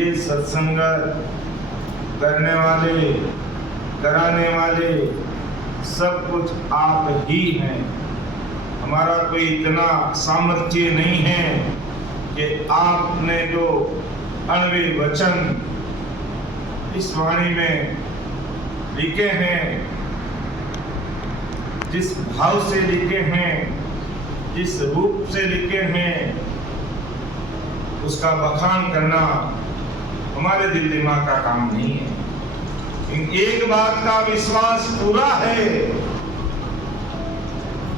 ये सत्संग करने वाले, कराने वाले सब कुछ आप ही हैं। हमारा कोई इतना सामर्थ्य नहीं है कि आपने जो अणवे वचन इस वाणी में लिखे हैं, जिस भाव से लिखे हैं, जिस रूप से लिखे हैं, उसका बखान करना हमारे दिल दिमाग का काम नहीं है। एक बात का विश्वास पूरा है,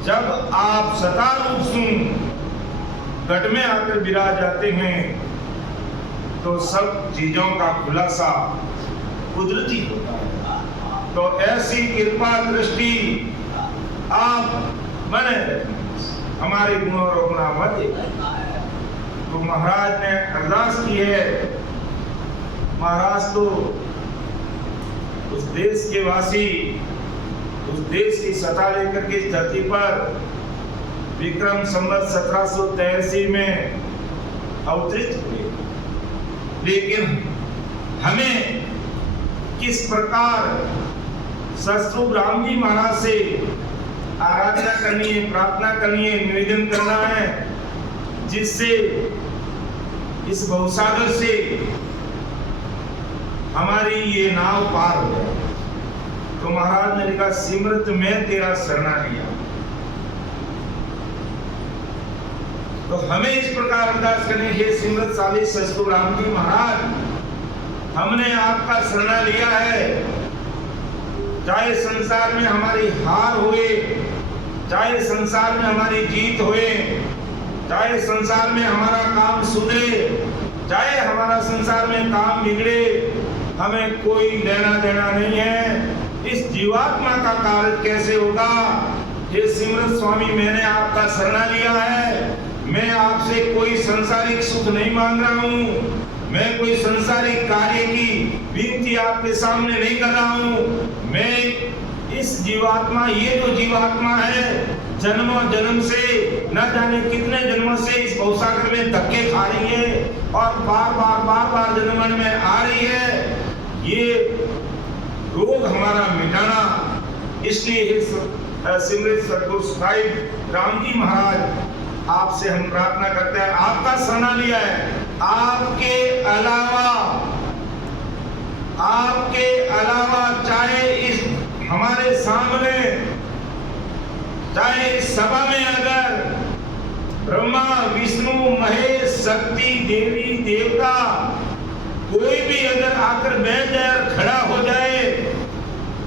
जब आप सता रूप सुन घट में आकर विराज जाते हैं तो सब चीजों का खुलासा कुदरती होता है। तो ऐसी कृपा दृष्टि आप बने रखें, हमारे गुणों रोकना मत देना। तो महाराज ने अरदास की है। महाराज तो उस देश के वासी, उस देश की सत्ता लेकर के इस धरती पर विक्रम संवत 1783 में अवतरित हुए, लेकिन हमें किस प्रकार सतस्वरूप राम जी महाराज से आराधना करनी है, प्रार्थना करनी है, निवेदन करना है, जिससे इस भवसागर से हमारी ये नाव पार हो जाए। तो महाराज ने लिखा, सिमरत में तेरा शरणा लिया। तो हमें इस प्रकार अरदास करनी है, सिमरत साली सतस्वरूप राम जी महाराज, हमने आपका शरणा लिया है। चाहे संसार में हमारी हार हुए, चाहे संसार में हमारी जीत हुए, चाहे संसार में हमारा काम सुधरे, चाहे हमारा संसार में काम बिगड़े, हमें कोई लेना देना नहीं है। इस जीवात्मा का कार्य कैसे होगा? ये सिमरत स्वामी, मैंने आपका शरणा लिया है। मैं आपसे कोई संसारिक सुख नहीं मांग रहा हूँ, मैं कोई संसारिक कार्य की विनती आपके सामने नहीं कर रहा हूँ। मैं इस जीवात्मा, ये जो जीवात्मा है, जन्मों जन्म से न जाने कितने जन्मों से इस भवसागर में धक्के खा रही है और बार बार जन्मन में आ रही है। ये रोग हमारा मिटाना, इसलिए सिमरत सतगुरु साहिब राम जी महाराज, आपसे हम प्रार्थना करते हैं, आपका शरणा लिया है। आपके अलावा चाहे इस हमारे सामने, चाहे इस सभा में अगर ब्रह्मा विष्णु महेश शक्ति देवी देवता कोई भी अगर आकर बैठ जाए और खड़ा हो जाए,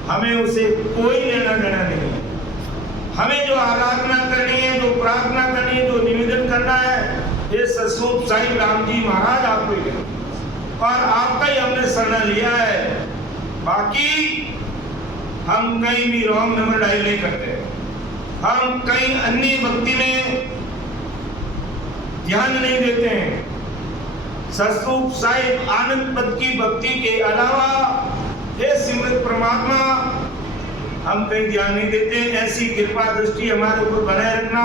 हमें उसे कोई लेना देना नहीं है। हमें जो आराधना करनी है, जो प्रार्थना करनी है, जो निवेदन करना है, ये सतस्वरूप साईं राम जी महाराज आपको ही है और आपका ही हमने शरण लिया है। बाकी हम कहीं भी रॉन्ग नंबर डायल नहीं करते, हम कहीं अन्य भक्ति में ध्यान नहीं देते हैं। सतस्वरूप साहिब आनंद पद की भक्ति के अलावा हे सिमरत परमात्मा, हम कहीं ध्यान नहीं देते। ऐसी कृपा दृष्टि हमारे ऊपर बनाए रखना,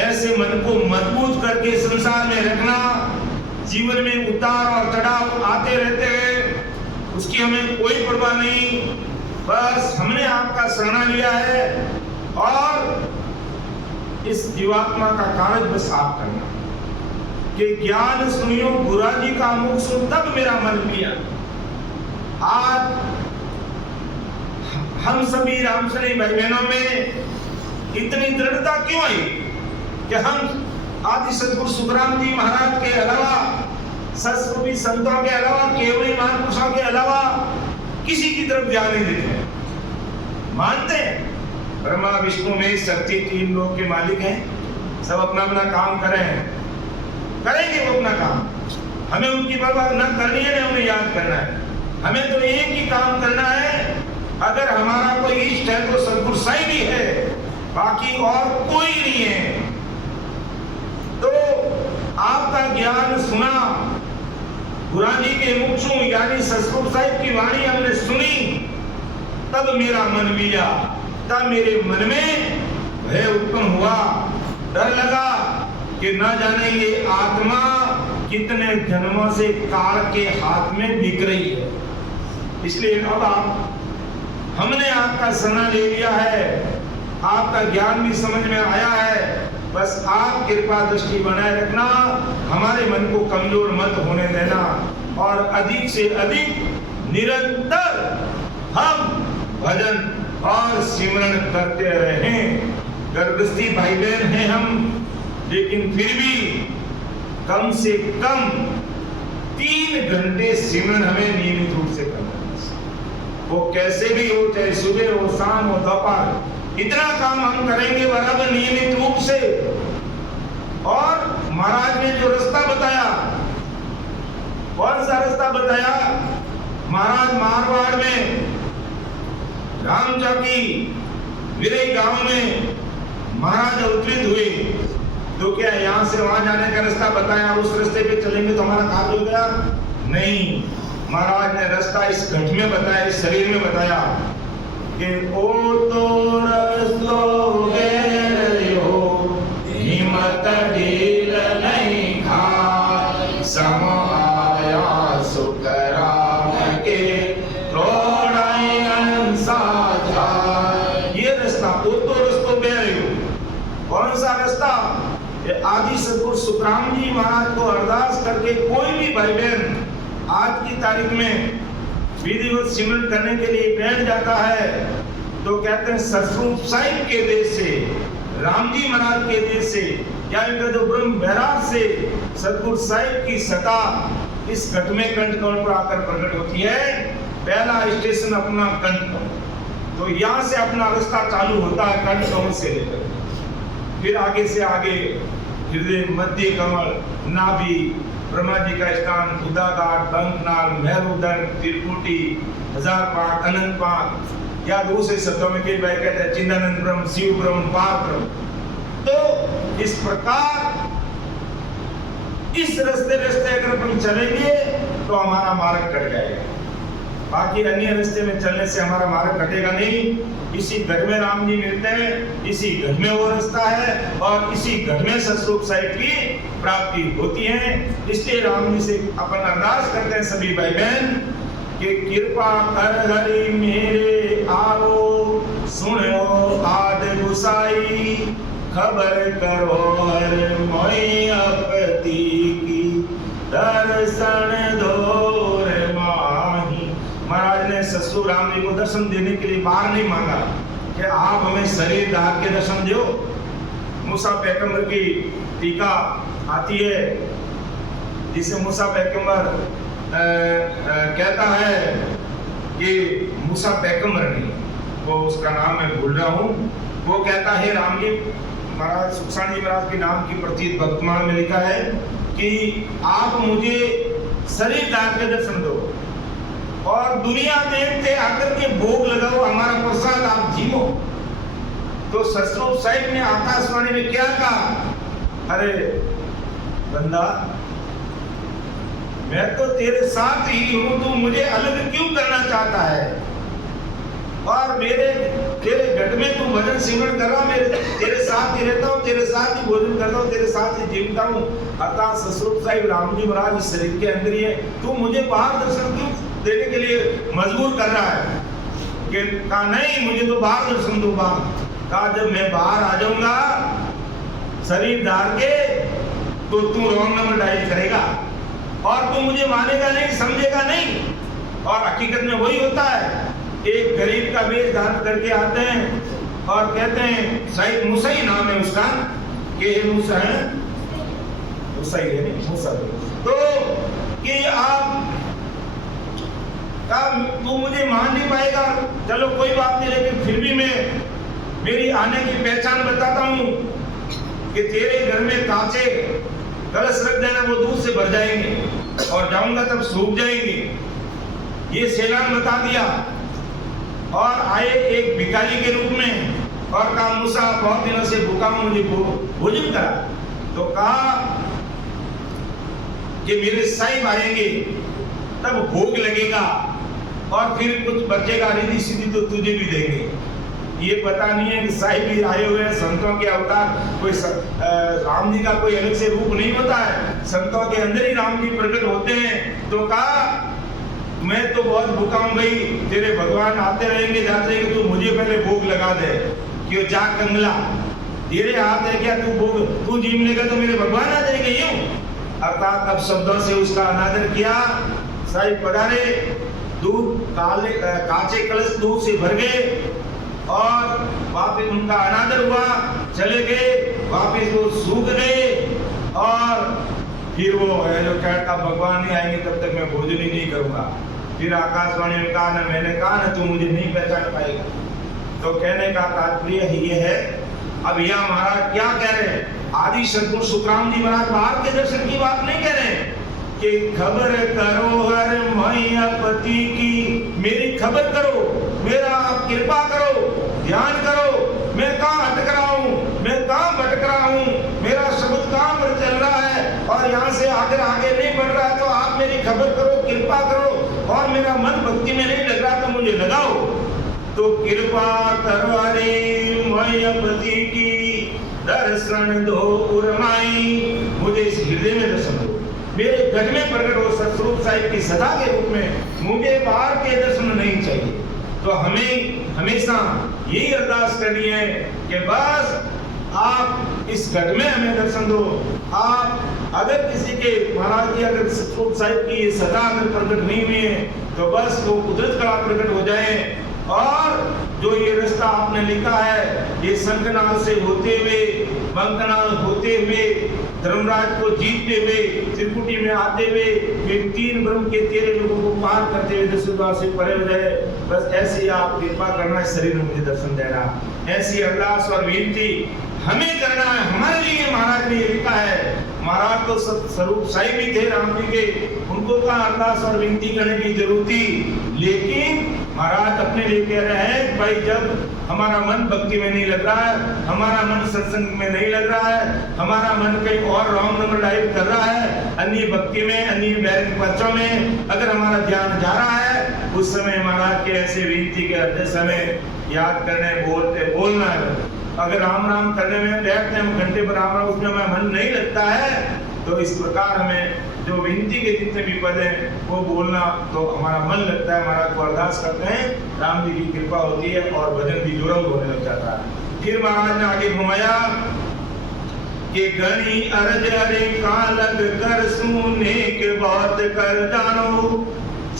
ऐसे मन को मजबूत करके संसार में रखना। जीवन में उतार और चढ़ाव आते रहते हैं, उसकी हमें कोई परवाह नहीं। बस हमने आपका शरणा लिया है और इस जीवात्मा का कार्य बस आप करना कि ज्ञान सुनियो गुरु जी का मुख सुन, तब मेरा मन लिया। आज हम सभी रामसरी भाई बहनों में इतनी दृढ़ता क्यों आई कि हम आदि सदगुरु सुखराम जी महाराज के अलावा, सतस्वरूपी संतों के अलावा, केवली महापुरुषों के अलावा किसी की तरफ ध्यान नहीं देते हैं। मानते हैं ब्रह्मा विष्णु में शक्ति तीन लोक के मालिक हैं, सब अपना अपना काम करेंगे वो अपना काम। हमें उनकी परवाह न करनी है, न उन्हें याद करना है। हमें तो एक ही काम करना है, अगर हमारा कोई इष्ट है तो सतगुरु साईं भी है, बाकी और कोई नहीं है। तो आपका ज्ञान सुना, गुरु जी के मुख से यानी सतगुरु साहिब की वाणी हमने सुनी, तब मेरा मन लिया, तब मेरे मन में भय उत्पन्न हुआ, डर लगा कि न जाने ये आत्मा कितने जन्मों से काल के हाथ में बिक रही है। इसलिए अब हमने आपका शरण ले लिया है, आपका ज्ञान भी समझ में आया है, बस आप कृपा दृष्टि बनाए रखना, हमारे मन को कमजोर मत होने देना और अधिक से अधिक निरंतर हम भजन और सिमरन करते रहें। गर्भस्थी भाई बहन हैं हम, लेकिन फिर भी कम से कम 3 घंटे सिमरन हमें नियमित रूप से करना है। वो कैसे भी हो, चाहे सुबह हो, शाम हो, दोपहर, इतना काम हम करेंगे बराबर नियमित रूप से। और महाराज ने जो रास्ता बताया, कौन सा रास्ता बताया? महाराज मारवाड़ में रामचौकी विरई गांव में महाराज अवतरित हुए, तो क्या यहाँ से वहां जाने का रास्ता बताया, उस रास्ते पे चलेंगे तो हमारा कार्य हो गया? नहीं, महाराज ने रास्ता इस घट में बताया, इस शरीर में बताया कि ओ तो रस्तो गेरयो हिम्मत ढील नहीं खा सम आया सुख राम के रोड़ाई अंसाजा। ये रास्ता ओ तो रस्तो गेरयो, कौन सा रास्ता? आदि सदगुरु सुखराम जी महाराज को अरदास करके कोई भी भाई बहन आज की तारीख में विधिवत सिमरन करने के लिए बैठ जाता है, तो कहते हैं सतरूप साहिब के देश से, राम जी महाराज के देश से, या इनका जो ब्रह्म बैराग से सतगुरु साहिब की सता इस घट में कंठकमल पर आकर प्रकट होती है। पहला स्टेशन अपना कंठकमल, तो यहाँ से अपना रास्ता चालू होता है कंठकमल से लेकर, फिर आगे से आगे हृदय, मध्य कमल, नाभि, ब्रह्मा जी का स्थान, उदाघाट, बंकनाल, मेरुदंड, त्रिपुटी, हजार पाक, अनंत पाक, या दूसरे शब्दों में कई बार कहते हैं चिदानंद ब्रह्म, शिव ब्रह्म, पार ब्रह्म। तो इस प्रकार इस रास्ते अगर हम चलेंगे तो हमारा मार्ग कट जाएगा, बाकी अन्य रास्ते में चलने से हमारा मार्ग कटेगा नहीं। इसी घर में राम जी मिलते हैं, इसी घर में वो रास्ता है और इसी घर में सतरूप साहिब की प्राप्ति होती है। इसलिए राम जी से अपन अरदास करते हैं सभी भाई बहन कि कृपा कर हरि मेरे आओ, सुनो आद गुसाई, खबर करो हर मोई अपती की, दर्शन दो रे माही। महाराज ने ससुर राम जी को दर्शन देने के लिए बार नहीं मांगा कि आप हमें शरीर दाग के दर्शन दो। मूसा पैगंबर की टीका आती है जिसे मूसा पैगंबर कहता है कि मूसा पैगंबर नहीं, वो उसका नाम मैं भूल रहा हूँ, वो कहता है राम जी, महाराज सुखसाण जी महाराज के नाम की प्रतीत वर्तमान में लिखा है कि आप मुझे शरीर दाग के दर्शन दो और दुनिया देखते आकर के भोग लगाओ, हमारा प्रसाद आप जीवो। तो सतरूप साहिब ने आकाशवाणी में क्या कहा? अरे बंदा, मैं तो तेरे साथ ही हूं, तू मुझे अलग क्यों करना चाहता है? और तेरे घट में तू भजन सिमरन कर रहा, तेरे साथ ही रहता हूँ, तेरे साथ ही भोजन करता हूँ, तेरे साथ ही जीवता हूँ। अर्थात सतरूप साहिब राम जी महाराज इस शरीर के अंदर ही है, तू मुझे बाहर दर्शन क्यों देने के लिए मजबूर कर रहा है? कि कहा नहीं, मुझे तो बाहर दर्शन दो। बाहर कहा जब मैं बाहर आ जाऊंगा शरीर धार के, तो तू रॉन्ग नंबर डायल करेगा और तू मुझे मानेगा नहीं, समझेगा नहीं। और हकीकत में वही होता है, एक गरीब का वेश धारण करके आते हैं और कहते हैं, शायद मूसा ही नाम है उसका, कि मूसा है, मूसा ही है नहीं, मूसा। तो कि आप तू मुझे मान नहीं पाएगा, चलो कोई बात नहीं, लेकिन फिर भी मैं मेरी आने की पहचान बताता हूँ कि तेरे घर में कांचे कलश रख देना, वो दूध से भर जाएंगे और जाऊंगा तब सूख जाएंगे। ये सेलान बता दिया और आए एक भिखारी के रूप में और कहा, मूसा बहुत दिनों से भूखा हूं, मुझे भोजन करा। तो कहा कि मेरे साहिब आएंगे तब भोग लगेगा और फिर कुछ बचेगा रिद्धि सिद्धि तो तुझे भी देंगे। ये पता नहीं है कि साहिब भी आए हुए हैं, संतों के अवतार, कोई राम जी का कोई अलग से रूप नहीं होता है, संतों के अंदर ही राम जी प्रकट होते हैं। तो कहा मैं तो बहुत भूखा हूं भाई, तेरे भगवान आते रहेंगे जाते रहेंगे, तू मुझे पहले भोग लगा दे। क्यों जा कंगला, तेरे हाथ है क्या, तू भोग तू जीम लेगा तो मेरे भगवान आ जाएंगे यूं। अर्थात अब शब्दों से उसका अनादर किया। साहिब पधारे, दूध काचे कलश दूध से भर गए और वापिस उनका अनादर हुआ, चले गए, वापिस वो सूख गए। और फिर वो है जो कहता भगवान नहीं आएंगे तब तक मैं भोजन ही नहीं करूंगा। फिर आकाशवाणी में कहा ना मैंने कहा ना तू मुझे नहीं पहचान पाएगा। तो कहने का तात्पर्य ये है, अब यहाँ महाराज क्या कह रहे हैं, आदि सदगुरु सुखराम जी महाराज बाहर के दर्शन की बात नहीं कह रहे कि खबर करो हर मैयापति की, मेरी खबर करो, मेरा आप कृपा करो, ध्यान करो, मैं कहाँ अटक रहा हूँ, मैं कहाँ भटक रहा हूँ, मेरा शब्द कहाँ पर चल रहा है और यहाँ से आगे नहीं बढ़ रहा है, तो आप मेरी खबर करो, कृपा करो। और मेरा मन भक्ति में नहीं लग रहा तो मुझे लगाओ। तो कृपा करो हरे मैयापति की, दर्शन दो उर्माई, मुझे इस हृदय में दर्शन दो, मेरे घर में प्रकट हो सतस्वरूप साहिब की सदा के रूप में, मुझे बाहर के दर्शन नहीं चाहिए। तो हमें हमेशा यही अरदास करनी है कि बस आप इस घर में हमें दर्शन दो। आप अगर किसी के महाराज की अगर सतस्वरूप साहिब की सदा अगर प्रकट नहीं हुई है तो बस वो कुदरत का प्रकट हो जाए। और जो ये रास्ता आपने लिखा है, ये शंखनाल से होते हुए, बंकनाल होते हुए, धर्मराज को जीतते हुए, त्रिकुटी में आते हुए, ये 3 ब्रह्म के 13 लोगों को पार करते हुए दशद्वार से परे हो जाए। बस ऐसी आप कृपा करना, शरीर में मुझे दर्शन देना, ऐसी अरदास और विनती हमें करना है। हमारे लिए महाराज ने लिखा है, महाराज तो स्वरूप साहिब भी थे राम जी के, उनको कहा अरदास और विनती करने की जरूरत थी, लेकिन महाराज अपने लिए कह रहे हैं भाई जब हमारा मन भक्ति में नहीं लग रहा है, हमारा मन सत्संग में नहीं लग रहा है, हमारा मन कहीं और रॉन्ग नंबर डाइव कर रहा है, अन्य भक्ति में, अन्य वैरिक पर्चों में अगर हमारा ध्यान जा रहा है, उस समय महाराज के ऐसे विनती के अर्धे समय याद करने बोलना है। अगर राम राम करने में बैठते हैं घंटे पर राम राम, उसमें हमारा मन नहीं लगता है, तो इस प्रकार हमें जो विनती के जितने भी पद हैं वो बोलना तो हमारा मन लगता है, महाराज को अरदास करते हैं, राम जी की कृपा होती है और भजन भी जुड़ल होने लग जाता है। फिर महाराज ने आगे घुमाया कि गणी अरज हरे कालग कर सुने के बहुत कर जानो,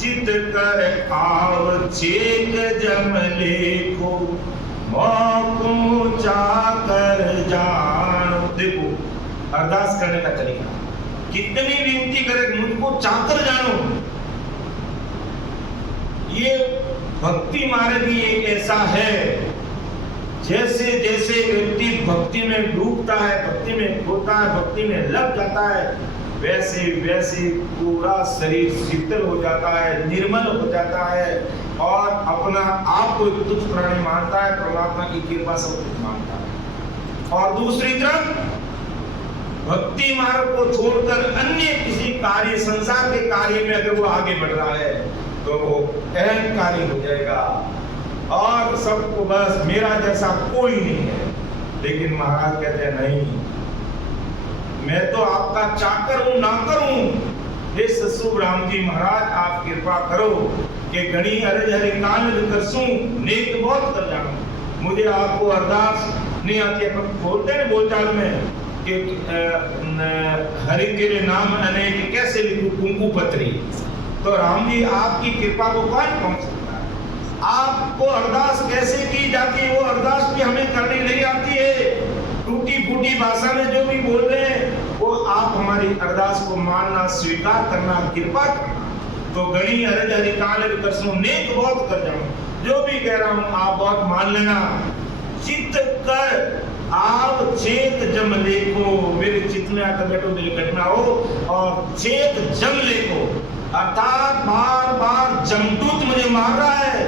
चित कर आव चेत जम लेखो, मौको चाकर जानो। देखो अरदास करने का तरीका, कितनी विनती करे, मुझको चाकर जानो। ये भक्ति मार्ग ही एक ऐसा है, जैसे जैसे व्यक्ति भक्ति में डूबता है, भक्ति में खोता है, भक्ति में लग जाता है, वैसे वैसे पूरा शरीर शीतल हो जाता है, निर्मल हो जाता है और अपना आप को एक तुच्छ प्राणी मानता है, परमात्मा की कृपा सब कुछ मानता है। और दूसरी तरफ भक्ति मार्ग को छोड़कर अन्य किसी कार्य, संसार के कार्य में अगर वो आगे बढ़ रहा है तो वो अहंकारी हो जाएगा और सबको बस मेरा जैसा कोई नहीं है। लेकिन महाराज कहते हैं नहीं, मैं तो आपका चाकर हूं, नौकर हूं। हे ससुर राम जी महाराज आप कृपा करो कि गणी अरज हरे कान करसूं, नेक बहुत कर जाऊं। मुझे आपको अरदास नहीं आती है, पर बोलते हैं बोलचाल में कि हरि तेरे नाम अनेक कैसे लिखूं कुंकू पत्री। तो राम जी आपकी कृपा को कौन पहुंच सकता है, आपको अरदास कैसे की जाती है, वो अरदास भी हमें करनी नहीं आती है। टूटी फूटी भाषा में जो भी बोल रहे हैं वो आप हमारी अरदास को मानना, स्वीकार करना, कृपा करना। तो गणी अरज हरि कान करसूं, नेक बहुत कर जाऊं, जो भी कह रहा हूं आप बहुत मान लेना। चित्त कर आव चेत जम लेको, मेरे चित्त में आकर बैठो, मेरी घटना हो और चेत जम लेको, अर्थात बार बार जमदूत मुझे मार रहा है,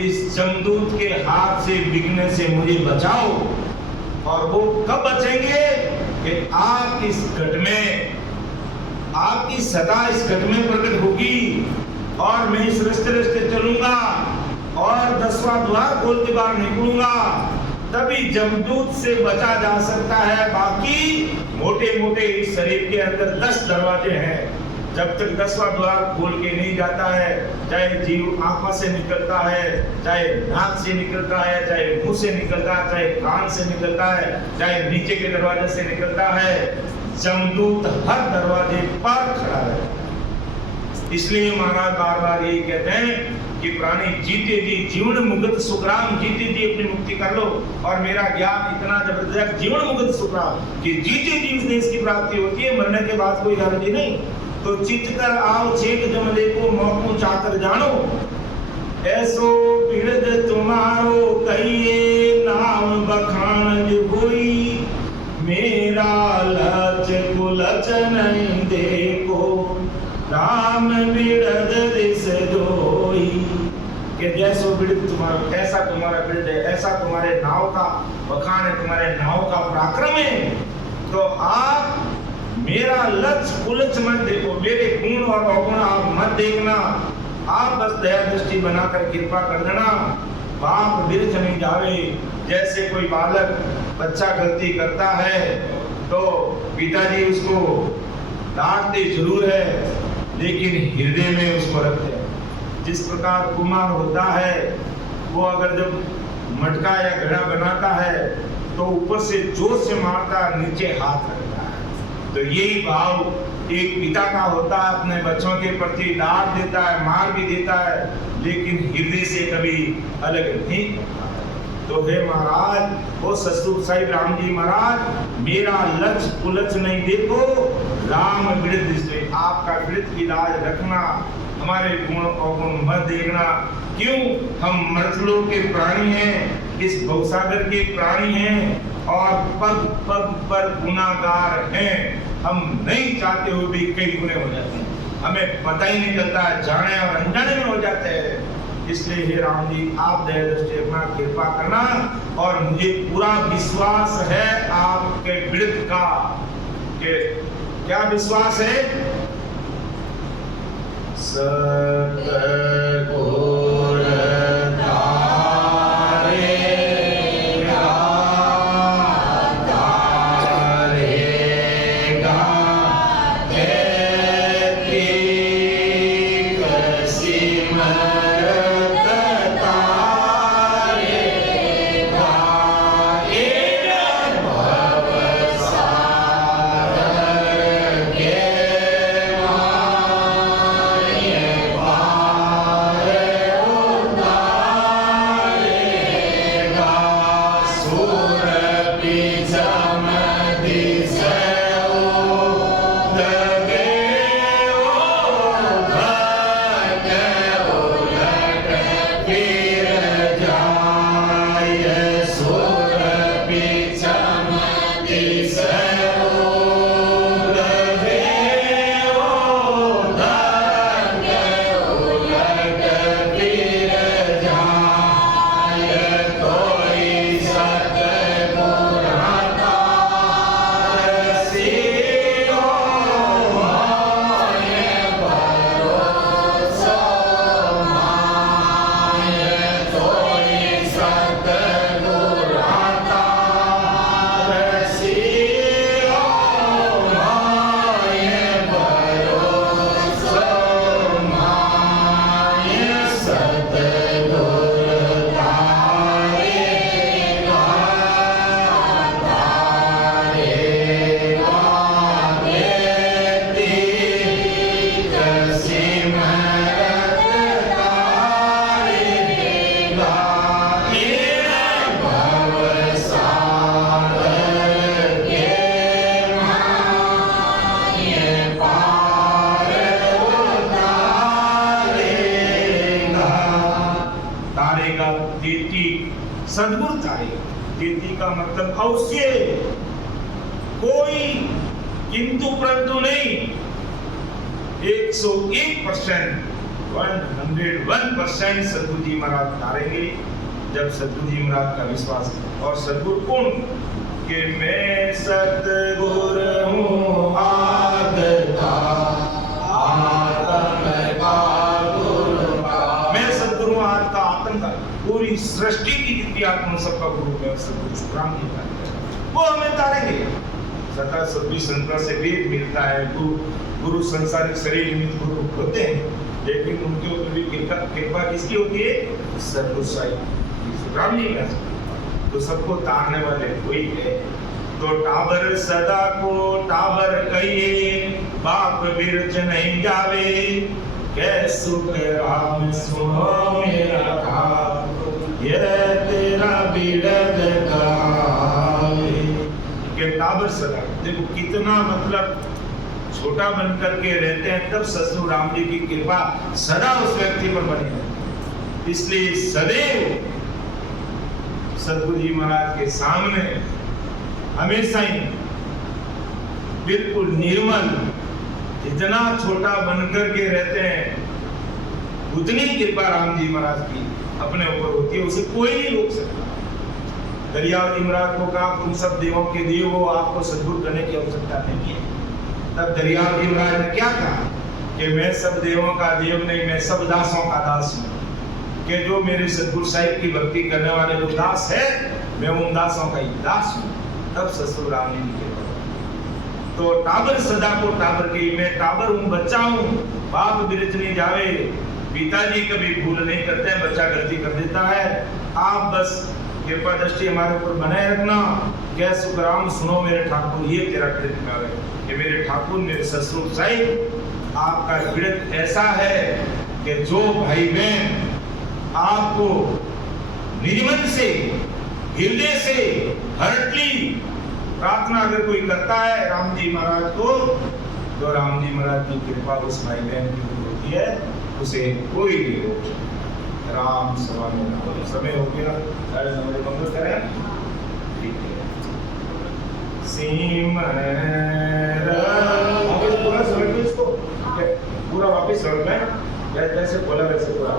इस जमदूत के हाथ से बिगने से मुझे बचाओ। और वो कब बचेंगे कि आप इस घट में, आपकी सदा इस घट में प्रकट होगी और मैं इस रास्ते रास्ते चलूंगा और 10वां द्वार खोल के बाहर निकलूंगा, तभी जमदूत से बचा जा सकता है। बाकी मोटे मोटे इस शरीर के अंदर 10 दरवाजे हैं। जब तक 10वां द्वार खोल के नहीं जाता है, चाहे जीव आंखों से निकलता है, चाहे नाक से निकलता है, चाहे मुंह से निकलता है, चाहे कान से निकलता है, चाहे नीचे के दरवाजे से निकलता है, जमदूत हर दरवाजे पर खड़ा है। इसलिए महाराज बार बार यही कहते हैं कि प्राणी जीते जी जीवन मुक्त सुखराम, जीते जी अपनी मुक्ति कर लो। और मेरा ज्ञान इतना जबरदस्त, जीवन मुक्त सुखराम कि जीते जी इस देश की प्राप्ति होती है, मरने के बाद कोई गारंटी नहीं। तो चित कर आओ छेक जमले को मौकू चाकर जानो, ऐसो पीड़ित तुम्हारो कहिए नाम बखान होई, मेरा लच कुलच नहीं देखो राम बिरद दिस दोई। कि जैसो पीड़ित तुम्हारा, ऐसा तुम्हारा पीड़ित है, ऐसा तुम्हारे नाव का बखान है, तुम्हारे नाव का पराक्रम है। तो आप मेरा लक्ष्य कुलच मत देखो, मेरे गुण और अवगुण आप मत देखना, आप बस दया दृष्टि बनाकर कृपा कर देना। बाप बिरथ नहीं जावे। जैसे कोई बालक बच्चा गलती करता है तो पिताजी उसको डांटते जरूर है, लेकिन हृदय में उसको रखते हैं। जिस प्रकार कुमार होता है, वो अगर जब मटका या घड़ा बनाता है तो ऊपर से जोर से मारता, नीचे हाथ रखता है। तो यही भाव एक पिता का होता है, अपने बच्चों के प्रति डांट देता है, मार भी देता है, लेकिन हृदय से कभी अलग नहीं करता है। तो हे महाराज, वो ससुर साहिब राम जी महाराज, मेरा लक्ष्य कुलच नहीं देखो राम वृद्ध से, आपका वृद्ध की लाज रखना, हमारे गुण अवगुण मत देखना। क्यों? हम मृतलोक के प्राणी हैं, इस भवसागर के प्राणी हैं और पग पग पर गुनाहगार हैं। हम नहीं चाहते हुए भी कई गुने हो जाते हैं, हमें पता ही नहीं चलता, जाने और अनजाने में हो जाते हैं। इसलिए हे राम जी, आप दया दृष्टि अपना कृपा करना। और मुझे पूरा विश्वास है आपके वृद्ध का। कि क्या विश्वास है? सतगुर सद्गुरु चाहिए। कीर्ति का मतलब अवश्य, कोई किंतु परंतु नहीं। 101% 101% सद्गुरु जी महाराज तारेंगे जब सद्गुरु जी महाराज का विश्वास। और सद्गुरु कौन? कि मैं सद्गुरु हूँ आदता आत्म का गुरु, मैं सद्गुरु आत्म का आत्मा उन सबका गुरु है सदगुरु शुक्राम जी का, वो हमें तारेंगे। सदा सभी संतों से वेद मिलता है, गुरु संसारिक शरीर निमित्त गुरु होते हैं, लेकिन उनके ऊपर भी कृपा किसकी होती है? सदगुरु साईं शुक्राम जी का। तो सबको तारने वाले कोई है। तो टाबर सदा को टाबर कहिए, बाप बिरज नहीं जावे, कैसु के राम सुनो मेरा ठाकुर, ये तेरा बिरद कहावे। के टाबर सदा, देखो कितना मतलब छोटा बनकर के रहते हैं, तब ससुर राम जी की कृपा सदा उस व्यक्ति पर बनी है। इसलिए सदैव सदगुरु जी महाराज के सामने हमेशा ही बिल्कुल निर्मल, जितना छोटा बनकर के रहते हैं उतनी कृपा राम जी महाराज की अपने ऊपर होती है, उसे कोई नहीं रोक सकता। दरियाव जी महाराज को कहा तुम सब देवों के देव हो, आपको सदगुरु करने की आवश्यकता नहीं है। तब दरियाव जी महाराज ने क्या कहा कि मैं सब देवों का देव नहीं, मैं सब दासों का दास हूँ, कि जो मेरे सदगुरु साहिब की भक्ति करने वाले जो दास है, मैं उन दासों का ही दास हूँ। तब ससुर राम जी के तो टाबर सदा को टाबर की, मैं टाबर हूँ, बच्चा हूँ, बाप बिरज नहीं जावे, पिताजी कभी भूल नहीं करते, बच्चा गलती कर देता है। आप बस कृपा दृष्टि हमारे ऊपर बनाए रखना। क्या सुखराम सुनो मेरे ठाकुर, ये तेरा कृपा है कि मेरे ठाकुर मेरे ससुर साहिब आपका विरत ऐसा है कि जो भाई बहन आपको निर्मल से हृदय से हर्टली प्रार्थना अगर कोई करता है राम जी महाराज को, तो राम जी महाराज की कृपा उस भाई बहन की होती है, उसे कोई नहीं रोक सकता। राम सभा में समय हो गया, मंगल करें, ठीक है। वापस पूरा समझ में इसको, पूरा वापस समझ में, जैसे बोला वैसे पूरा।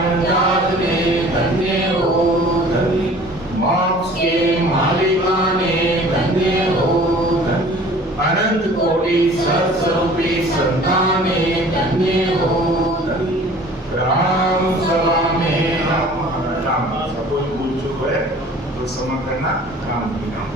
कारण जात ने धन्य हो धन्य, मोक्ष के मालिका ने धन्य हो धन्य, अनंत कोटि सत्स्वरूपी संताने धन्य हो धन्य, राम सभा में राम सब कोई भूल चुक है तो क्षमा करना, राम की नाम।